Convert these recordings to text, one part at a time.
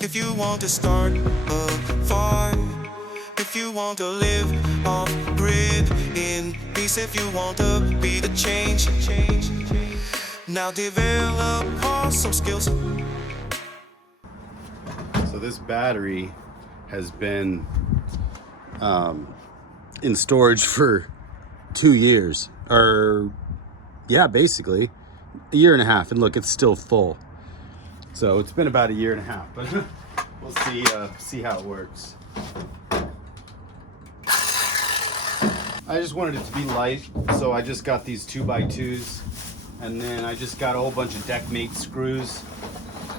If you want to start a fire, if you want to live off grid in peace, if you want to be the change, now develop awesome skills. So this battery has been in storage for 2 years, or yeah, basically a year and a half, and look, it's still full. So it's been about a year and a half, but we'll see how it works. I just wanted it to be light, so I just got these 2x2s, and then I just got a whole bunch of deck mate screws.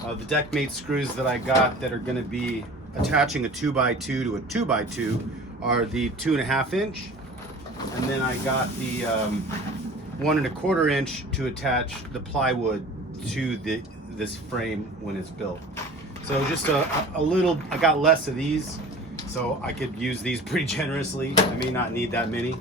The deck mate screws that I got that are going to be attaching a 2x2 to a 2x2 are the 2.5 inch, and then I got the 1.25 inch to attach the plywood to this frame when it's built. So just a little, I got less of these, so I could use these pretty generously. I may not need that many.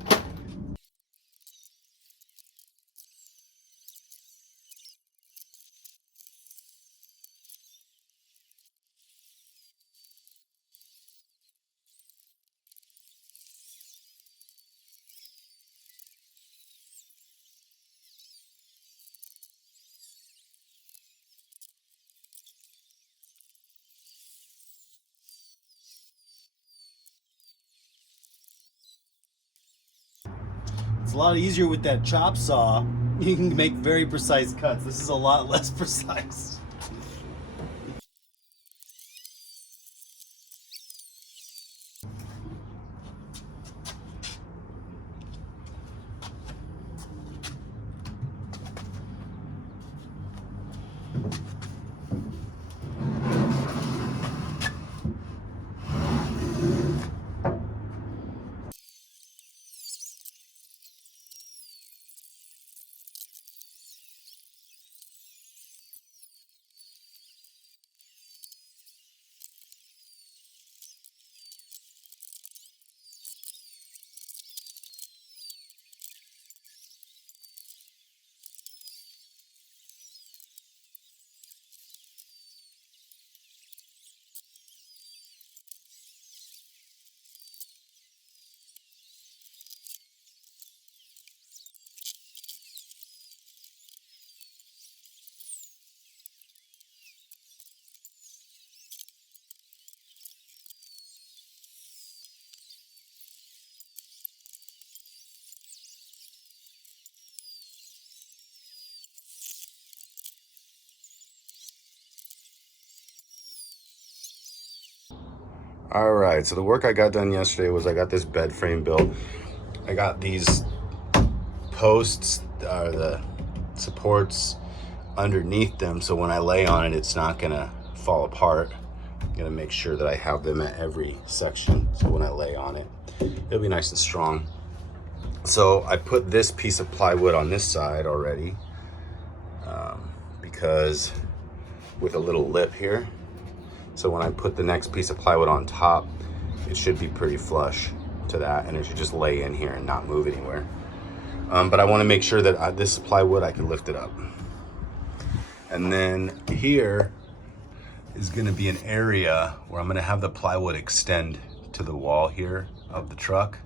It's a lot easier with that chop saw. You can make very precise cuts. This is a lot less precise. All right, so the work I got done yesterday was I got this bed frame built. I got these posts, the supports underneath them, so when I lay on it, it's not gonna fall apart. I'm gonna make sure that I have them at every section, so when I lay on it, it'll be nice and strong. So I put this piece of plywood on this side already, because with a little lip here. So when I put the next piece of plywood on top, it should be pretty flush to that, and it should just lay in here and not move anywhere. But I want to make sure that this plywood, I can lift it up. And then here is going to be an area where I'm going to have the plywood extend to the wall here of the truck.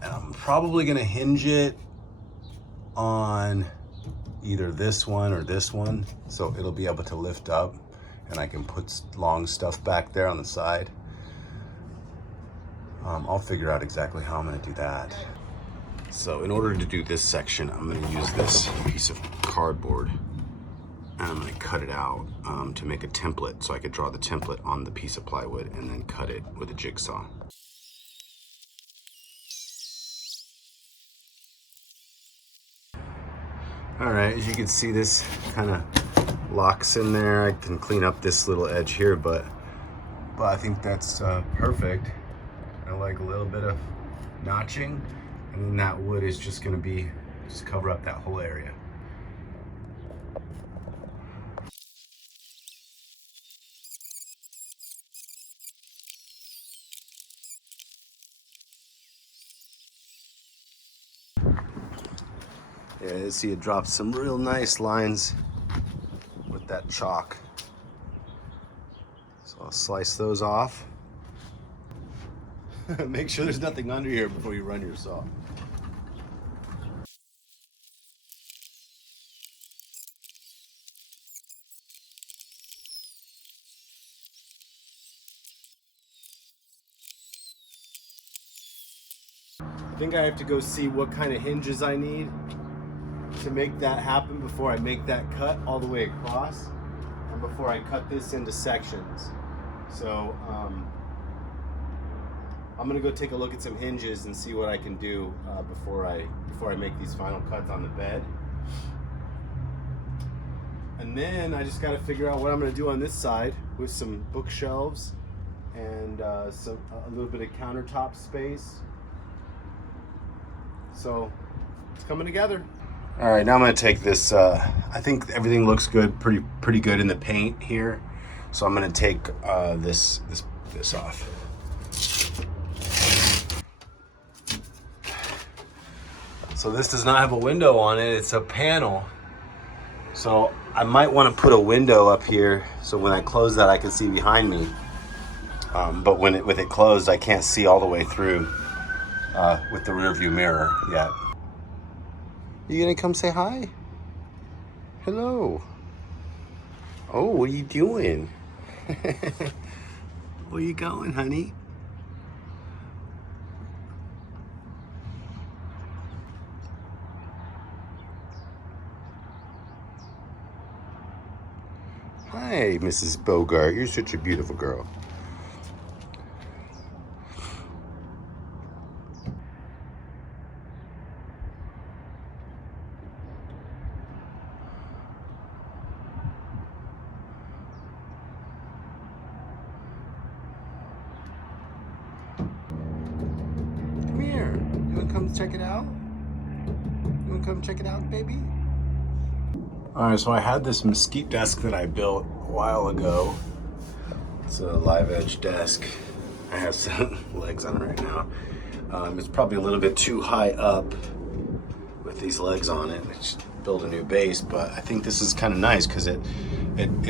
And I'm probably going to hinge it on either this one or this one, so it'll be able to lift up, and I can put long stuff back there on the side. I'll figure out exactly how I'm gonna do that. So in order to do this section, I'm gonna use this piece of cardboard, and I'm gonna cut it out to make a template, so I could draw the template on the piece of plywood and then cut it with a jigsaw. All right, as you can see, this kind of locks in there. I can clean up this little edge here, but I think that's perfect. I like a little bit of notching, and then that wood is just going to just cover up that whole area. Yeah, you see it drops some real nice lines with that chalk. So So I'll slice those off. Make sure there's nothing under here before you run your saw. I think I have to go see what kind of hinges I need to make that happen before I make that cut all the way across and before I cut this into sections. So I'm gonna go take a look at some hinges and see what I can do before I make these final cuts on the bed. And then I just got to figure out what I'm gonna do on this side with some bookshelves and a little bit of countertop space. So it's coming together. All right, now I'm gonna take this. I think everything looks good, pretty good in the paint here. So I'm gonna take this off. So this does not have a window on it. It's a panel. So I might want to put a window up here so when I close that I can see behind me. But with it closed, I can't see all the way through with the rear view mirror yet. You gonna come say hi? Hello. Oh, what are you doing? Where you going, honey? Hi, Mrs. Bogart. You're such a beautiful girl. Come here. You wanna come check it out? You wanna come check it out, baby? All right, so I had this mesquite desk that I built a while ago. It's a live edge desk. I have some legs on it right now. It's probably a little bit too high up with these legs on it. I should build a new base, but I think this is kind of nice because it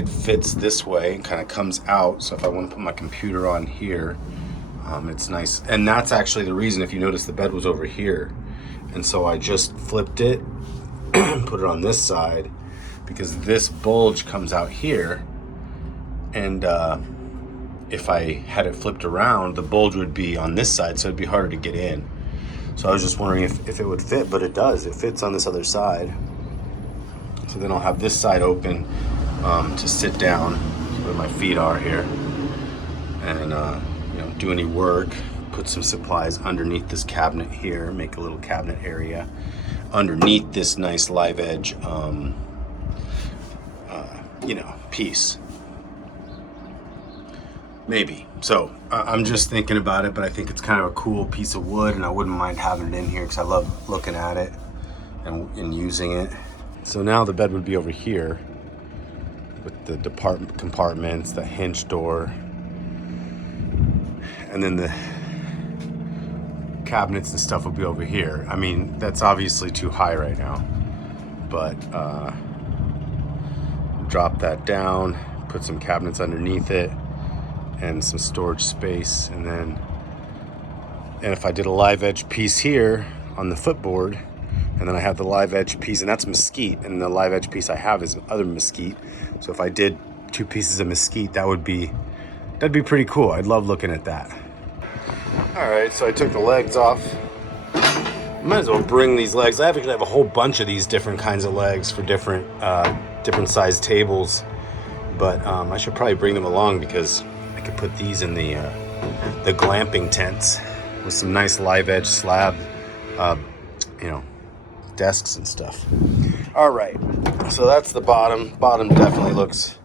fits this way and kind of comes out. So if I want to put my computer on here, it's nice. And that's actually the reason, if you notice, the bed was over here. And so I just flipped it, put it on this side, because this bulge comes out here, and if I had it flipped around, the bulge would be on this side, so it'd be harder to get in. So I was just wondering if it would fit, but it does. It fits on this other side. So then I'll have this side open to sit down where my feet are here, and do any work. Put some supplies underneath this cabinet here, make a little cabinet area underneath this nice live edge piece. Maybe. So I'm just thinking about it, but I think it's kind of a cool piece of wood, and I wouldn't mind having it in here because I love looking at it and using it. So now the bed would be over here with the compartments, the hinge door, and then the cabinets and stuff will be over here. I mean, that's obviously too high right now, but drop that down, put some cabinets underneath it and some storage space, and if I did a live edge piece here on the footboard, and then I have the live edge piece, and that's mesquite, and the live edge piece I have is other mesquite. So if I did 2 pieces of mesquite, that'd be pretty cool. I'd love looking at that. All right, so I took the legs off. Might as well bring these legs. I actually have a whole bunch of these different kinds of legs for different sized tables, but I should probably bring them along because I could put these in the glamping tents with some nice live edge slab, desks and stuff. All right, so that's the bottom. Bottom definitely looks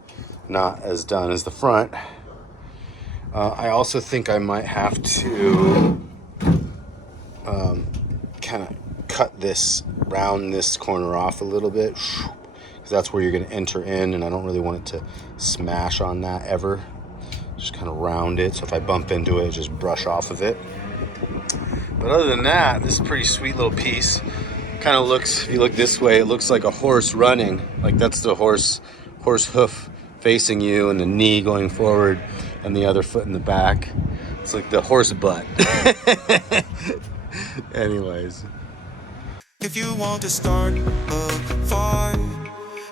not as done as the front. I also think I might have to kind of cut round this corner off a little bit, because that's where you're going to enter in, and I don't really want it to smash on that ever. Just kind of round it, so if I bump into it, just brush off of it. But other than that, this is a pretty sweet little piece. Kind of looks, if you look this way, it looks like a horse running. Like that's the horse hoof facing you and the knee going forward. and the other foot in the back. It's like the horse butt. Anyways. If you want to start a fire,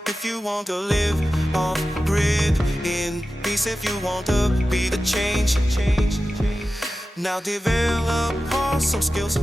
if you want to live off grid in peace, if you want to be the change, now develop awesome skills.